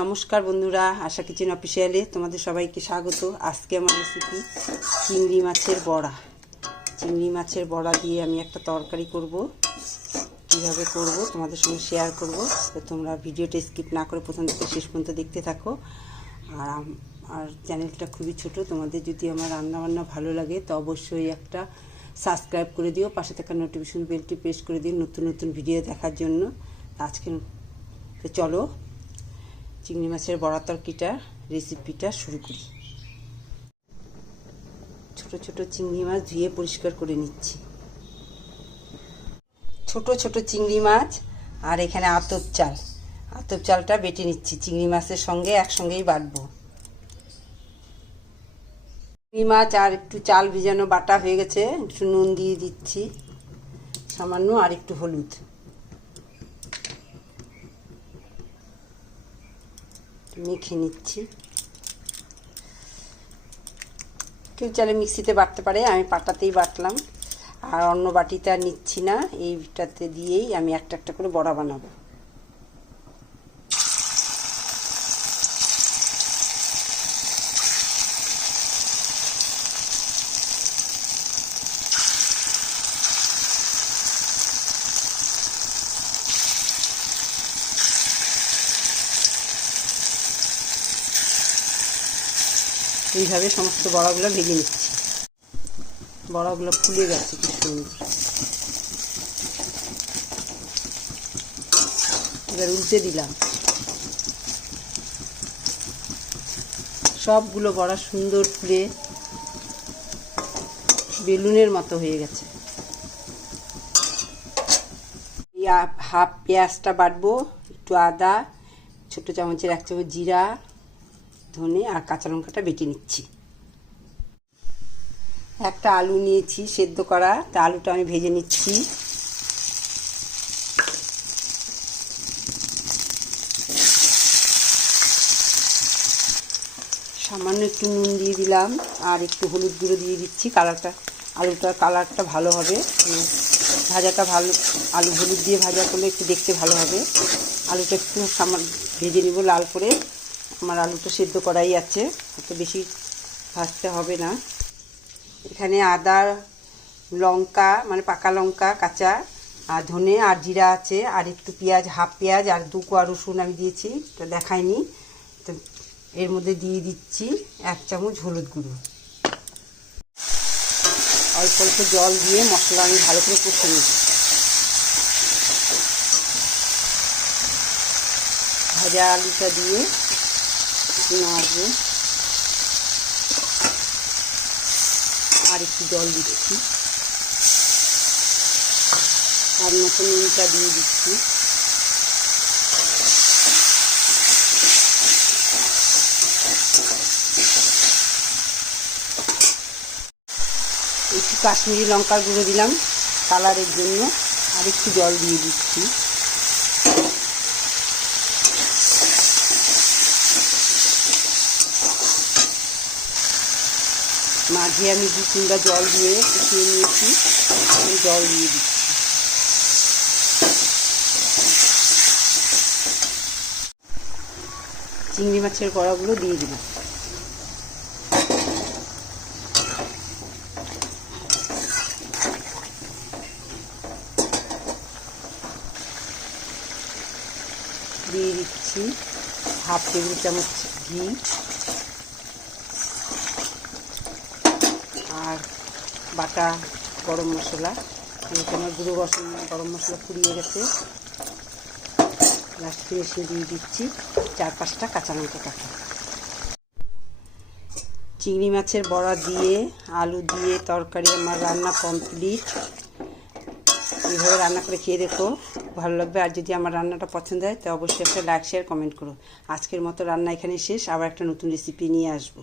নমস্কার বন্ধুরা, আশা কিচেন অফিসিয়ালে তোমাদের সবাইকে স্বাগত। আজকে আমার রেসিপি চিংড়ি মাছের বড়া। চিংড়ি মাছের বড়া দিয়ে আমি একটা তরকারি করব। কীভাবে করব তোমাদের সঙ্গে শেয়ার করব, তো তোমরা ভিডিওটা স্কিপ না করে প্রথম থেকে শেষ পর্যন্ত দেখতে থাকো। আর চ্যানেলটা খুবই ছোট, তোমাদের যদি আমার রান্নাবান্না ভালো লাগে তো অবশ্যই একটা সাবস্ক্রাইব করে দিও, পাশে থাকা নোটিফিকেশন বেলটি প্রেস করে দিও নতুন নতুন ভিডিও দেখার জন্য। আজকে তো চলো চিংড়ি মাছের বড়া তরকারিটার রেসিপিটা শুরু করি। ছোট ছোট চিংড়ি মাছ ধুয়ে পরিষ্কার করে নিচ্ছি। ছোট ছোট চিংড়ি মাছ আর এখানে আতপ চালটা বেটে নিচ্ছি। চিংড়ি মাছের সঙ্গে একসঙ্গেই বাটবো। চিংড়ি মাছ আর একটু চাল ভিজানো বাটা হয়ে গেছে, একটু নুন দিয়ে দিচ্ছি সামান্য, আর একটু হলুদ। মেখে নিচ্ছি। কেউ চাইলে মিক্সিতে বাটতে পারে, আমি পাটাতেই বাটলাম। আর অন্য বাটিতে আর নিচ্ছি না, এইটাতে দিয়েই আমি একটা একটা করে বড়া বানাবো। এইভাবে সমস্ত বড়াগুলো ভেজে নিচ্ছি। বড়াগুলো ফুলে গেছে কি সুন্দর। এবার উল্টে দিলাম। সবগুলো বড়া সুন্দর ফুলে বেলুনের মতো হয়ে গেছে। হাফ পেঁয়াজটা বাটবো, একটু আদা, ছোট চামচের 1 চামচ জিরা, ধনে আর কাঁচা লঙ্কাটা বেটে নিচ্ছি। একটা আলু নিয়েছি সেদ্ধ করা, তা আলুটা আমি ভেজে নিচ্ছি। সামান্য একটু নুন দিয়ে দিলাম আর একটু হলুদ গুঁড়ো দিয়ে দিচ্ছি। আলুটার কালারটা ভালো হবে, ভাজাটা ভালো। আলু হলুদ দিয়ে ভাজা করলে একটু দেখতে ভালো হবে। আলুটা একটু ভেজে নেব লাল করে। আমার আলুটা সেদ্ধ করাই আছে, অত বেশি ভাজতে হবে না। এখানে আদা, লঙ্কা মানে পাকা লঙ্কা কাঁচা, আর ধনে আর জিরা আছে, আর একটু পেঁয়াজ, হাফ পেঁয়াজ আর 2 কোয়া রসুন আমি দিয়েছি, এটা দেখাইনি। তো এর মধ্যে দিয়ে দিচ্ছি 1 চামচ হলুদ গুঁড়ো। অল্প অল্প জল দিয়ে মশলা আমি ভালো করে কষে নেব। ভাজা আলুটা দিয়ে নাড়বো। আর একটু জল দিচ্ছি, আর মতো নুনটা দিয়ে দিচ্ছি। একটু কাশ্মীরি লঙ্কার গুঁড়ো দিলাম কালারের জন্য, আর একটু জল দিয়ে দিচ্ছি। মাঝে আমি 2-3 বার জল দিয়ে কষিয়ে নিয়েছি, জল দিয়ে দিচ্ছি। চিংড়ি মাছের বড়াগুলো দিয়ে দিলাম। দিয়ে দিচ্ছি হাফ টেবিল চামচ ঘি আর বাটা গরম মশলা। আমার গুঁড়ো গরম মশলা ফুরিয়ে গেছে। লাস্টে এসে দিয়ে দিচ্ছি 4-5টা কাঁচা লঙ্কা কাটা। চিংড়ি মাছের বড়া দিয়ে আলু দিয়ে তরকারি আমার রান্না কমপ্লিট। এইভাবে রান্না করে খেয়ে দেখো, ভালো লাগবে। আর যদি আমার রান্নাটা পছন্দ হয় তো অবশ্যই একটা লাইক, শেয়ার, কমেন্ট করো। আজকের মতো রান্না এখানে শেষ, আবার একটা নতুন রেসিপি নিয়ে আসবো।